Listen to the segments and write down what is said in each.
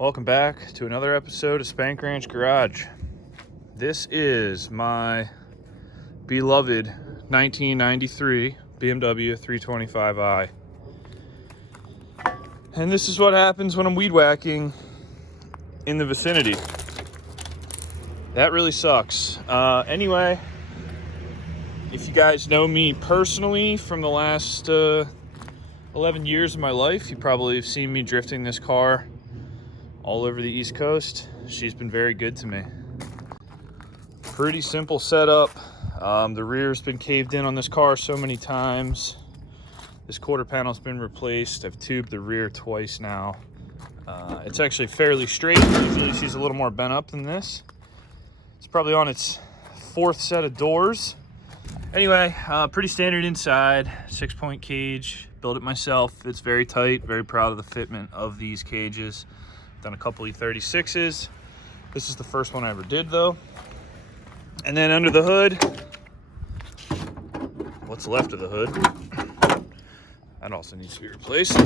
Welcome back to another episode of Spank Ranch Garage. This is my beloved 1993 BMW 325i. And this is what happens when I'm weed whacking in the vicinity. That really sucks. Anyway, if you guys know me personally from the last 11 years of my life, you probably have seen me drifting this car all over the East Coast. She's been very good to me. Pretty simple setup. The rear's been caved in on this car so many times. This quarter panel's been replaced. I've tubed the rear twice now. It's actually fairly straight. Usually she's a little more bent up than this. It's probably on its fourth set of doors. Anyway, pretty standard inside. 6-point cage. Built it myself. It's very tight. Very proud of the fitment of these cages. Done a couple E36s. This is the first one I ever did though. And then under the hood, what's left of the hood, that also needs to be replaced.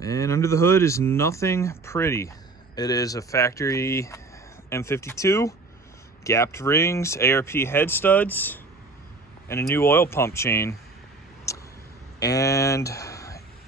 And under the hood is nothing pretty. It is a factory M52, gapped rings, ARP head studs, and a new oil pump chain. And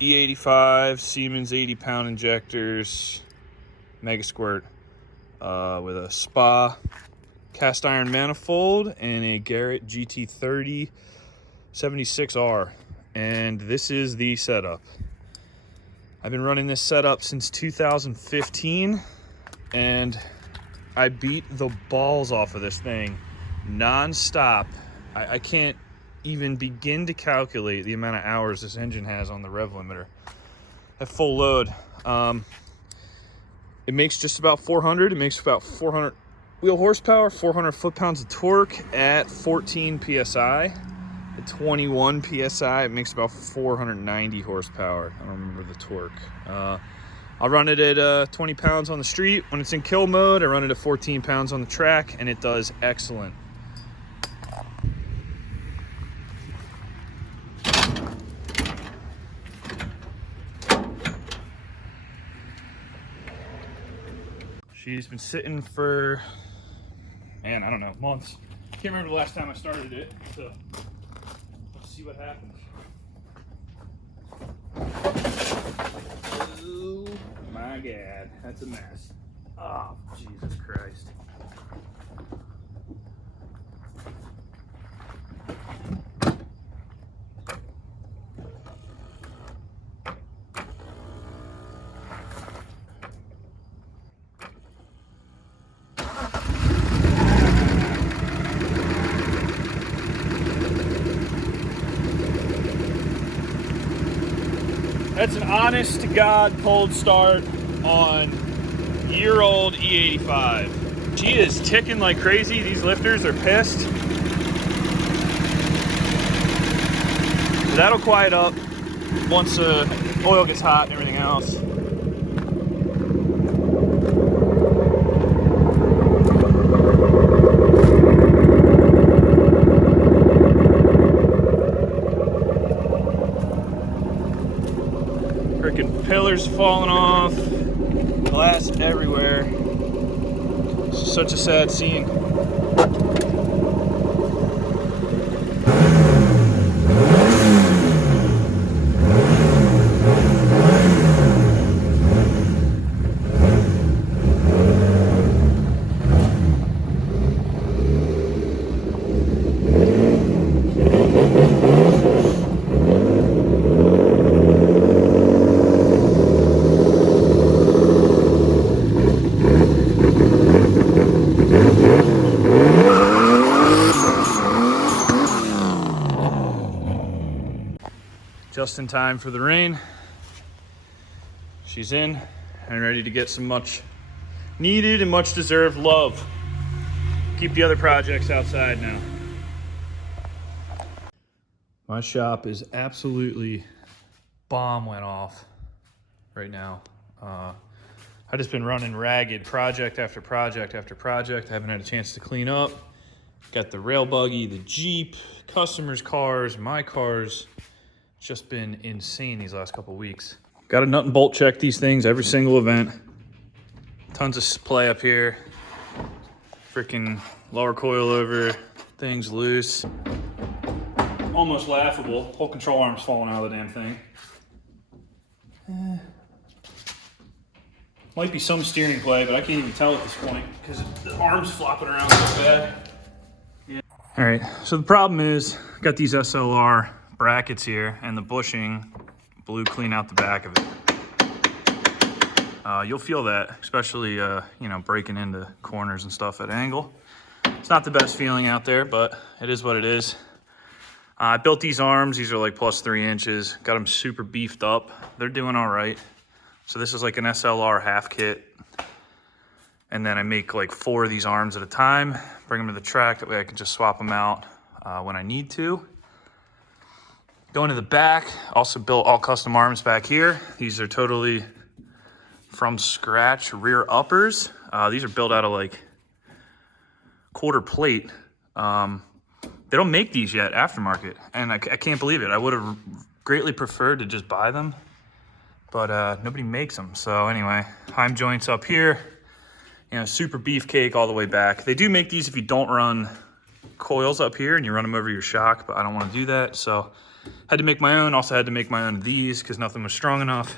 E85 Siemens 80-pound injectors, Mega Squirt, with a Spa cast iron manifold and a Garrett GT30 76R. And this is the setup. I've been running this setup since 2015, and I beat the balls off of this thing non-stop. I can't even begin to calculate the amount of hours this engine has on the rev limiter at full load. It makes just about 400. It makes about 400 wheel horsepower, 400 foot-pounds of torque at 14 psi. At 21 psi, it makes about 490 horsepower. I don't remember the torque. I'll run it at 20 pounds on the street. When it's in kill mode, I run it at 14 pounds on the track, and it does excellent. She's been sitting for, man, I don't know, months. Can't remember the last time I started it, so let's see what happens. Oh my God, that's a mess. Oh, Jesus Christ. That's an honest to God cold start on year-old E85. She is ticking like crazy. These lifters are pissed. So that'll quiet up once the oil gets hot and everything else. Pillars falling off, glass everywhere. It's just such a sad scene. Just in time for the rain. She's in and ready to get some much needed and much deserved love. Keep the other projects outside now. My shop is absolutely bomb went off right now. I've just been running ragged project after project after project. I haven't had a chance to clean up. Got the rail buggy, the Jeep, customers' cars, my cars. just been insane these last couple weeks. Got to nut and bolt check these things every single event. Tons of play up here. Freaking lower coil over, things loose. Almost laughable. Whole control arm's falling out of the damn thing. Might be some steering play, but I can't even tell at this point because the arm's flopping around so bad. Yeah. All right, so the problem is, got these SLR brackets here and the bushing blew clean out the back of it. You'll feel that, especially, you know, breaking into corners and stuff at angle. It's not the best feeling out there, but it is what it is. I built these arms. These are like plus 3 inches. Got them super beefed up. They're doing all right. So this is like an SLR half kit. And then I make like 4 of these arms at a time, bring them to the track. That way I can just swap them out when I need to. Going to the back, also built all custom arms back here. These are totally from scratch rear uppers. These are built out of like quarter plate. They don't make these yet aftermarket, and I can't believe it. I would have greatly preferred to just buy them, but nobody makes them. So anyway, heim joints up here, you know, super beefcake all the way back. They do make these if you don't run coils up here and you run them over your shock, but I don't want to do that. So had to make my own. Also had to make my own of these because nothing was strong enough.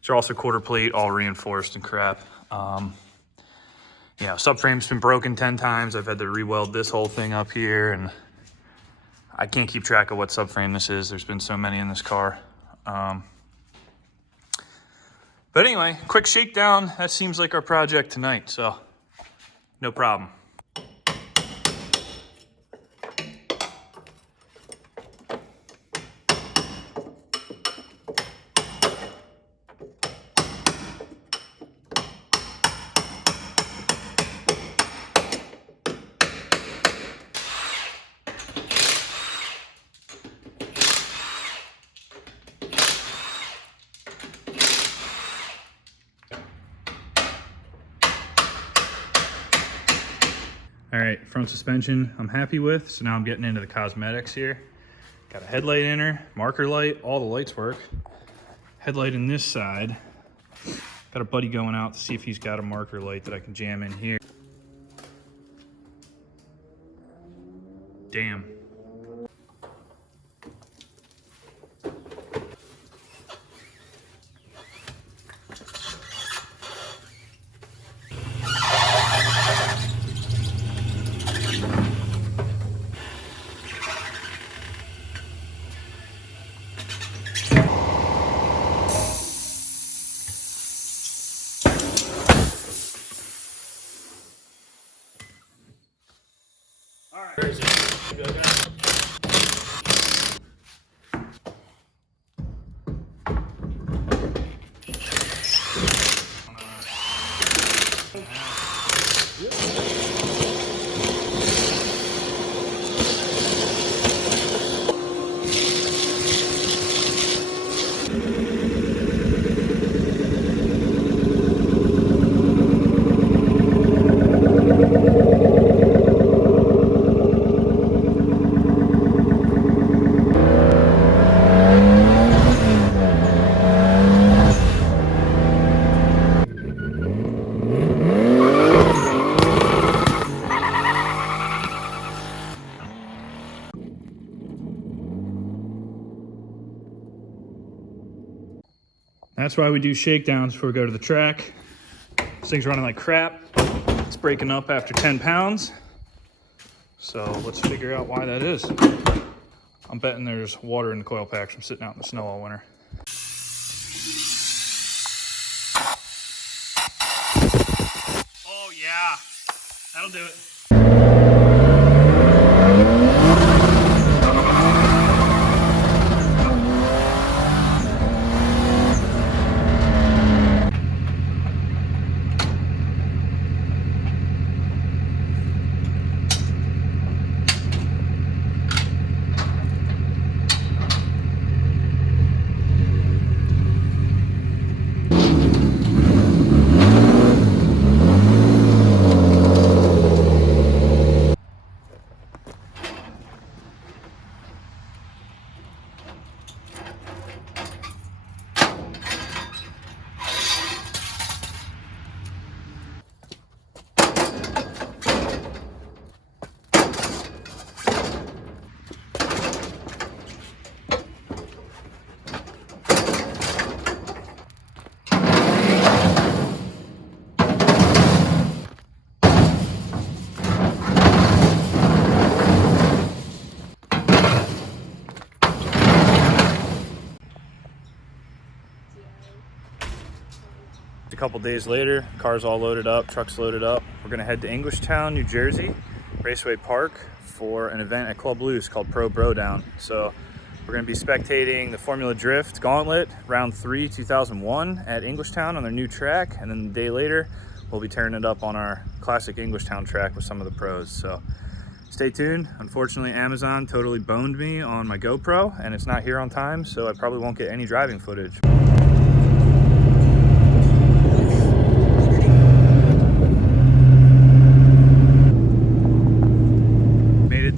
These are also quarter plate, all reinforced and crap. Yeah, subframe's been broken 10 times. I've had to re-weld this whole thing up here, and I can't keep track of what subframe this is. There's been so many in this car. But anyway, quick shakedown. That seems like our project tonight, so no problem. All right, front suspension I'm happy with. So now I'm getting into the cosmetics here. Got a headlight inner, marker light, all the lights work. Headlight in this side. Got a buddy going out to see if he's got a marker light that I can jam in here. Damn. Where is it? That's why we do shakedowns before we go to the track. This thing's running like crap. It's breaking up after 10 pounds. So let's figure out why that is. I'm betting there's water in the coil packs from sitting out in the snow all winter. Oh yeah, that'll do it. A couple days later, car's all loaded up, truck's loaded up. We're gonna head to Englishtown, New Jersey, Raceway Park, for an event at Club Loose called Pro Bro Down. So we're gonna be spectating the Formula Drift Gauntlet, round 3, 2001 at Englishtown on their new track. And then the day later, we'll be tearing it up on our classic Englishtown track with some of the pros. So stay tuned. Unfortunately, Amazon totally boned me on my GoPro and it's not here on time, so I probably won't get any driving footage.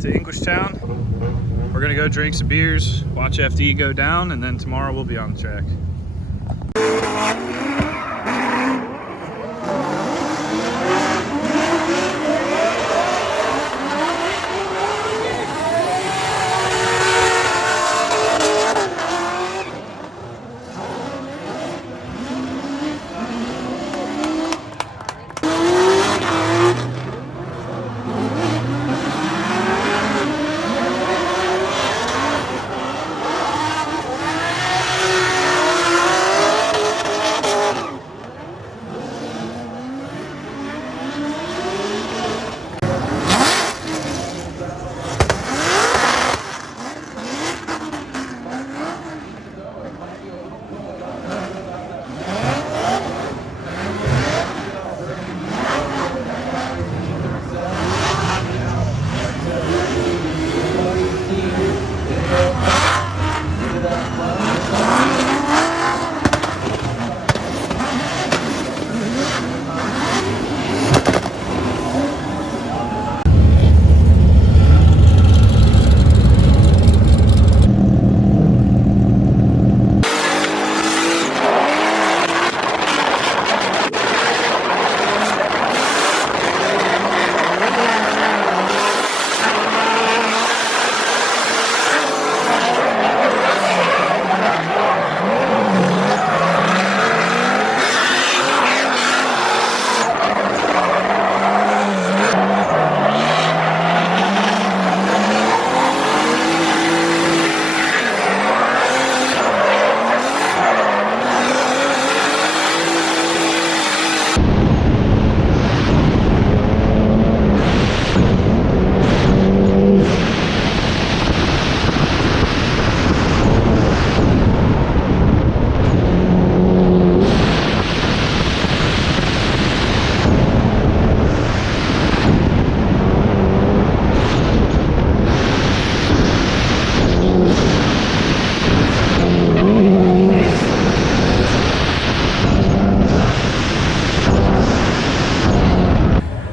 To Englishtown. We're gonna go drink some beers, watch FD go down, and then tomorrow we'll be on the track.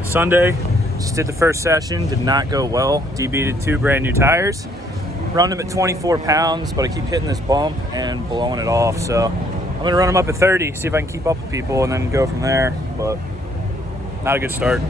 Sunday, just did the first session, did not go well. DB'd 2 brand new tires. Run them at 24 pounds, but I keep hitting this bump and blowing it off. So I'm gonna run them up at 30, see if I can keep up with people and then go from there, but not a good start.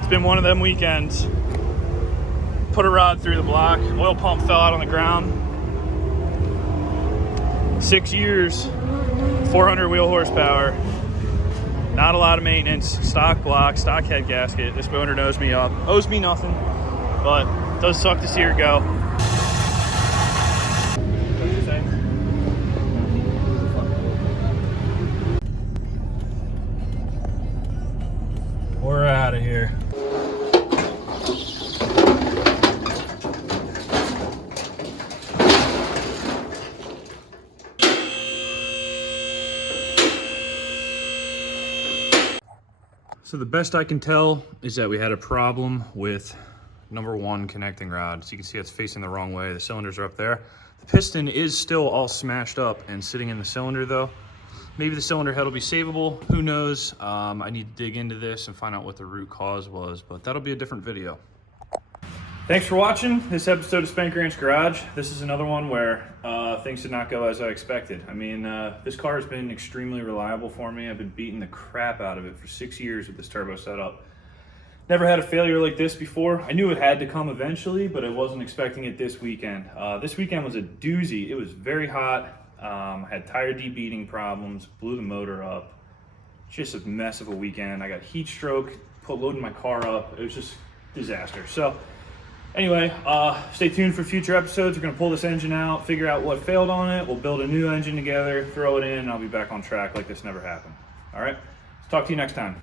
It's been one of them weekends. Put a rod through the block, oil pump fell out on the ground. 6 years, 400 wheel horsepower. Not a lot of maintenance, stock block, stock head gasket. This owner owes me nothing, but it does suck to see her go. What'd you say? We're out of here. So the best I can tell is that we had a problem with number 1 connecting rod. So you can see it's facing the wrong way. The cylinders are up there. The piston is still all smashed up and sitting in the cylinder though. Maybe the cylinder head will be savable, who knows? I need to dig into this and find out what the root cause was, but that'll be a different video. Thanks for watching this episode of Spank Ranch Garage. This is another one where things did not go as I expected. I mean, this car has been extremely reliable for me. I've been beating the crap out of it for 6 years with this turbo setup. Never had a failure like this before. I knew it had to come eventually, but I wasn't expecting it this weekend. This weekend was a doozy. It was very hot. Had tire debeating problems, blew the motor up. Just a mess of a weekend. I got heat stroke, loading my car up. It was just disaster. So anyway, stay tuned for future episodes. We're gonna pull this engine out, figure out what failed on it. We'll build a new engine together, throw it in, and I'll be back on track like this never happened. All right, talk to you next time.